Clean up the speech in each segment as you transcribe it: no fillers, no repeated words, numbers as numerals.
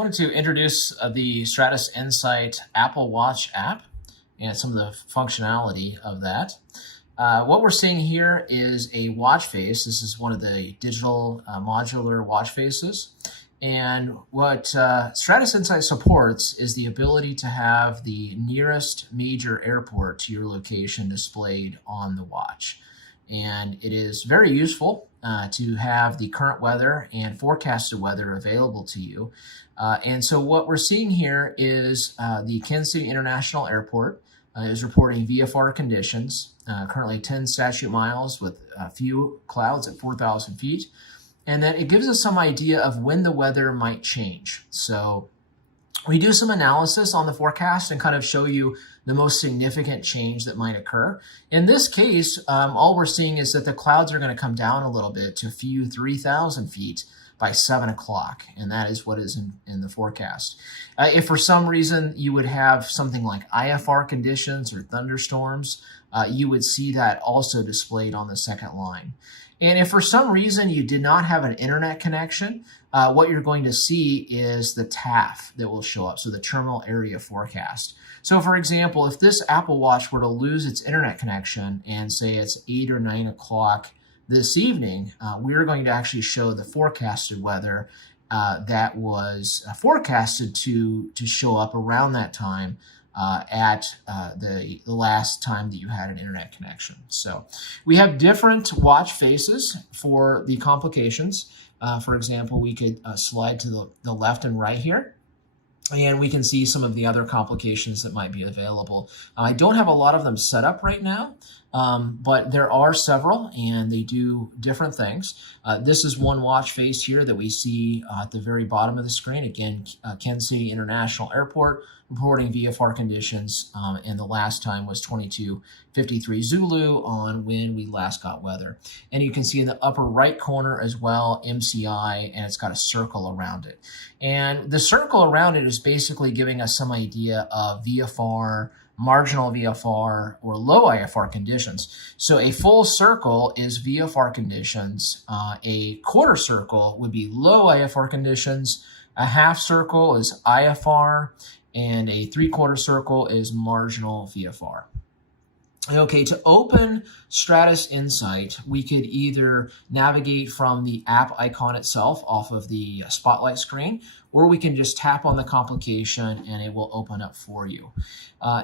wanted to introduce the Stratus Insight Apple Watch app and some of the functionality of that. What we're seeing here is a watch face. This is one of the digital modular watch faces. And what Stratus Insight supports is the ability to have the nearest major airport to your location displayed on the watch. And it is very useful to have the current weather and forecasted weather available to you. And so what we're seeing here is the Kansas City International Airport is reporting VFR conditions, currently 10 statute miles with a few clouds at 4,000 feet. And then it gives us some idea of when the weather might change. So we do some analysis on the forecast and kind of show you the most significant change that might occur. In this case, all we're seeing is that the clouds are going to come down a little bit to a few 3,000 feet by 7 o'clock, and that is what is in the forecast. If for some reason you would have something like IFR conditions or thunderstorms, you would see that also displayed on the second line. And if for some reason you did not have an internet connection, what you're going to see is the TAF that will show up, so the terminal area forecast. So for example, if this Apple Watch were to lose its internet connection and say it's 8 or 9 o'clock this evening, we're going to actually show the forecasted weather that was forecasted to show up around that time at the last time that you had an internet connection. So we have different watch faces for the complications. For example, we could slide to the left and right here, and we can see some of the other complications that might be available. I don't have a lot of them set up right now, but there are several, and they do different things. This is one watch face here that we see at the very bottom of the screen. Again, Kansas City International Airport reporting VFR conditions, and the last time was 22:53 Zulu on when we last got weather. And you can see in the upper right corner as well, MCI, and it's got a circle around it. And the circle around it is basically giving us some idea of VFR, marginal VFR, or low IFR conditions. So a full circle is VFR conditions. A quarter circle would be low IFR conditions. A half circle is IFR, and a 3/4 circle is marginal VFR. Okay, to open Stratus Insight, we could either navigate from the app icon itself off of the spotlight screen, or we can just tap on the complication and it will open up for you.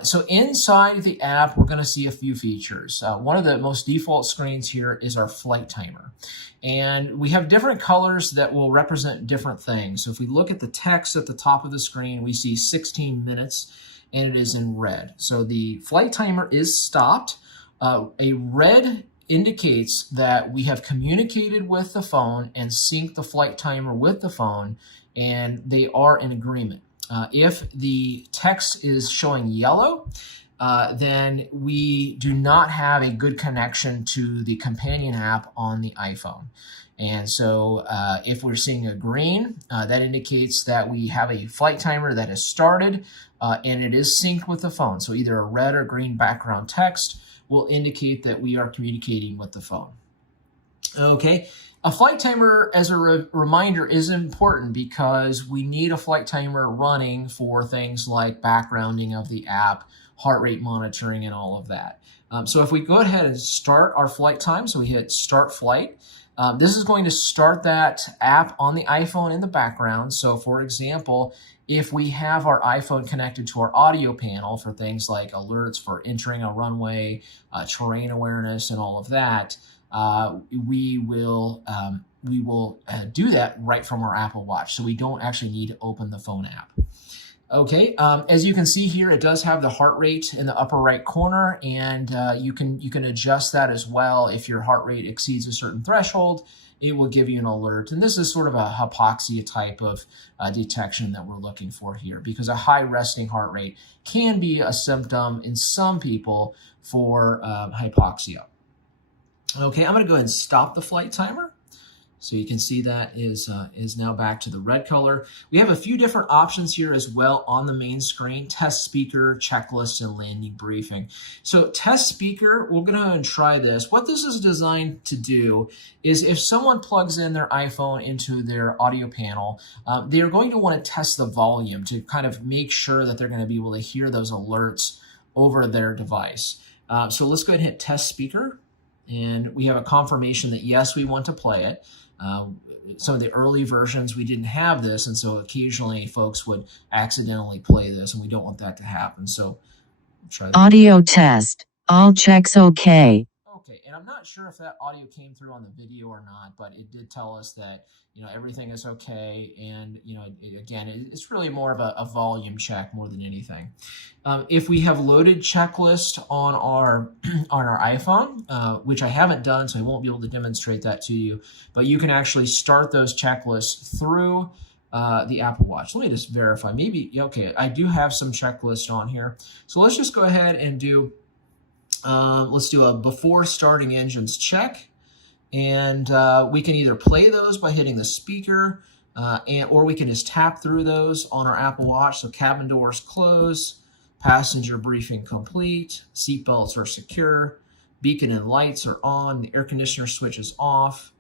So inside the app, we're going to see a few features. One of the most default screens here is our flight timer. And we have different colors that will represent different things. So if we look at the text at the top of the screen, we see 16 minutes. And it is in red. So the flight timer is stopped. A red indicates that we have communicated with the phone and synced the flight timer with the phone, and they are in agreement. If the text is showing yellow, then we do not have a good connection to the companion app on the iPhone. And so if we're seeing a green, that indicates that we have a flight timer that has started and it is synced with the phone. So either a red or green background text will indicate that we are communicating with the phone. Okay, a flight timer, as a reminder, is important because we need a flight timer running for things like backgrounding of the app, heart rate monitoring, and all of that. So if we go ahead and start our flight time, so we hit start flight, this is going to start that app on the iPhone in the background. So for example, if we have our iPhone connected to our audio panel for things like alerts for entering a runway, terrain awareness, and all of that, we will do that right from our Apple Watch. So we don't actually need to open the phone app. Okay, as you can see here, it does have the heart rate in the upper right corner, and you can adjust that as well. If your heart rate exceeds a certain threshold, it will give you an alert. And this is sort of a hypoxia type of detection that we're looking for here, because a high resting heart rate can be a symptom in some people for hypoxia. Okay, I'm going to go ahead and stop the flight timer. So you can see that is now back to the red color. We have a few different options here as well on the main screen: test speaker, checklist, and landing briefing. So test speaker, we're going to try this. What this is designed to do is if someone plugs in their iPhone into their audio panel, they're going to want to test the volume to kind of make sure that they're going to be able to hear those alerts over their device. So let's go ahead and hit test speaker. And we have a confirmation that yes, we want to play it. Some of the early versions, we didn't have this, and so occasionally folks would accidentally play this, and we don't want that to happen. So try that. Audio test. All checks okay. Okay, and I'm not sure if that audio came through on the video or not, but it did tell us that, everything is okay. And, again, it's really more of a volume check more than anything. If we have loaded checklist on our iPhone, which I haven't done, so I won't be able to demonstrate that to you, but you can actually start those checklists through the Apple Watch. Let me just verify. Maybe, okay, I do have some checklist on here. So let's just go ahead and do, let's do a before starting engines check. And we can either play those by hitting the speaker, or we can just tap through those on our Apple Watch. So cabin doors close, passenger briefing complete, seatbelts are secure, beacon and lights are on, the air conditioner switch is off,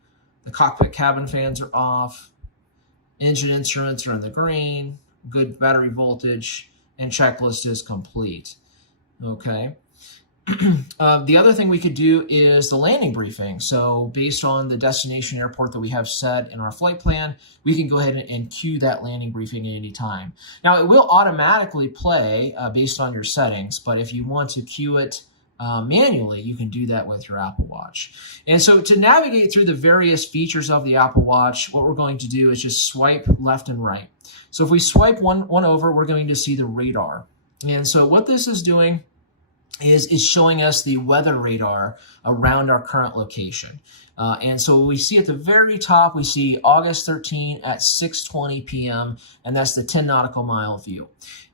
the cockpit cabin fans are off, engine instruments are in the green, good battery voltage, and checklist is complete. Okay. The other thing we could do is the landing briefing. So based on the destination airport that we have set in our flight plan, we can go ahead and cue that landing briefing at any time. Now, it will automatically play based on your settings, but if you want to cue it manually, you can do that with your Apple Watch. And so to navigate through the various features of the Apple Watch, what we're going to do is just swipe left and right. So if we swipe one over, we're going to see the radar. And so what this is doing is showing us the weather radar around our current location. And so we see at the very top, we see August 13 at 6:20 p.m., and that's the 10 nautical mile view.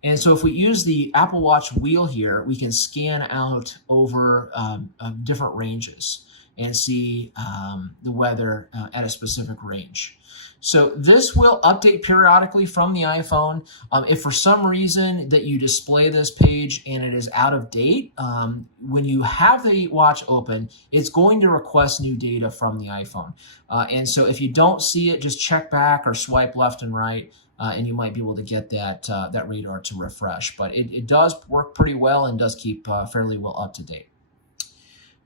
And so if we use the Apple Watch wheel here, we can scan out over different ranges and see the weather at a specific range. So this will update periodically from the iPhone. If for some reason that you display this page and it is out of date, when you have the watch open, it's going to request new data from the iPhone. And so if you don't see it, just check back or swipe left and right, and you might be able to get that radar to refresh. But it does work pretty well and does keep fairly well up to date.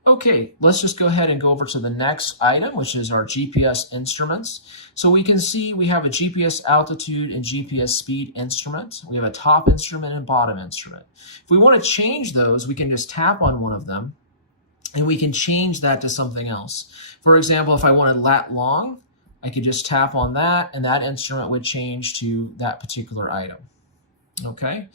Okay, let's just go ahead and go over to the next item, which is our GPS instruments. So we can see we have a GPS altitude and GPS speed instrument. We have a top instrument and bottom instrument. If we want to change those, we can just tap on one of them and we can change that to something else. For example, if I wanted lat long, I could just tap on that and that instrument would change to that particular item. Okay.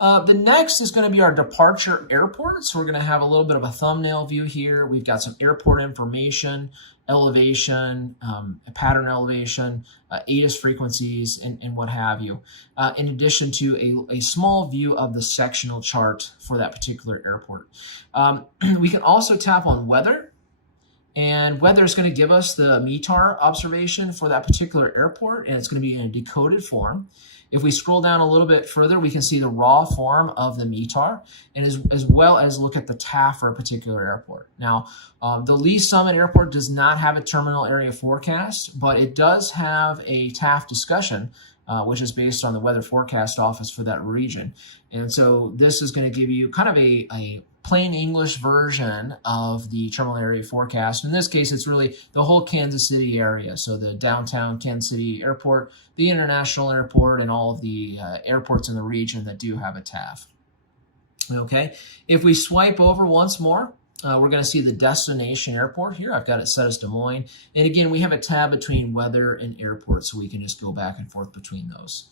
The next is going to be our departure airport. So we're going to have a little bit of a thumbnail view here. We've got some airport information, elevation, pattern elevation, ATIS frequencies, and what have you, in addition to a small view of the sectional chart for that particular airport. We can also tap on weather. And weather is going to give us the METAR observation for that particular airport, and it's going to be in a decoded form. If we scroll down a little bit further, we can see the raw form of the METAR, and as well as look at the TAF for a particular airport. Now, the Lee Summit Airport does not have a terminal area forecast, but it does have a TAF discussion, which is based on the Weather Forecast Office for that region. And so this is going to give you kind of a plain English version of the terminal area forecast. In this case, it's really the whole Kansas City area. So the downtown Kansas City airport, the international airport, and all of the airports in the region that do have a TAF. Okay, if we swipe over once more, we're going to see the destination airport here. I've got it set as Des Moines. And again, we have a tab between weather and airport, so we can just go back and forth between those.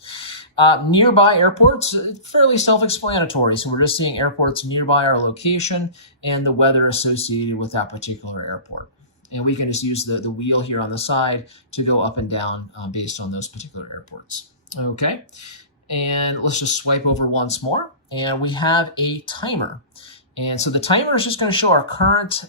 Nearby airports, fairly self-explanatory. So we're just seeing airports nearby our location and the weather associated with that particular airport. And we can just use the wheel here on the side to go up and down based on those particular airports. Okay, and let's just swipe over once more. And we have a timer. And so the timer is just going to show our current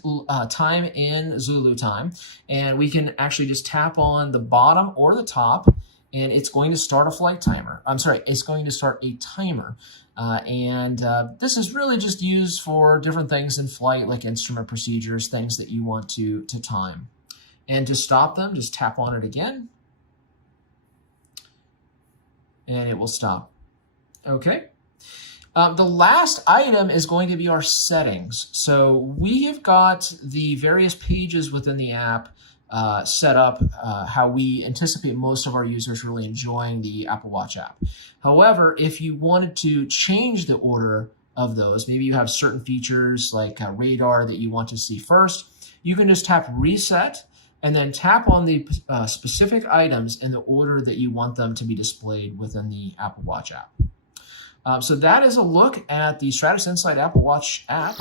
time in Zulu time. And we can actually just tap on the bottom or the top, and it's going to start a flight timer. I'm sorry, it's going to start a timer. This is really just used for different things in flight, like instrument procedures, things that you want to time. And to stop them, just tap on it again, and it will stop. Okay. The last item is going to be our settings. So we have got the various pages within the app set up how we anticipate most of our users really enjoying the Apple Watch app. However, if you wanted to change the order of those, maybe you have certain features like radar that you want to see first, you can just tap reset and then tap on the specific items in the order that you want them to be displayed within the Apple Watch app. So that is a look at the Stratus Insight Apple Watch app.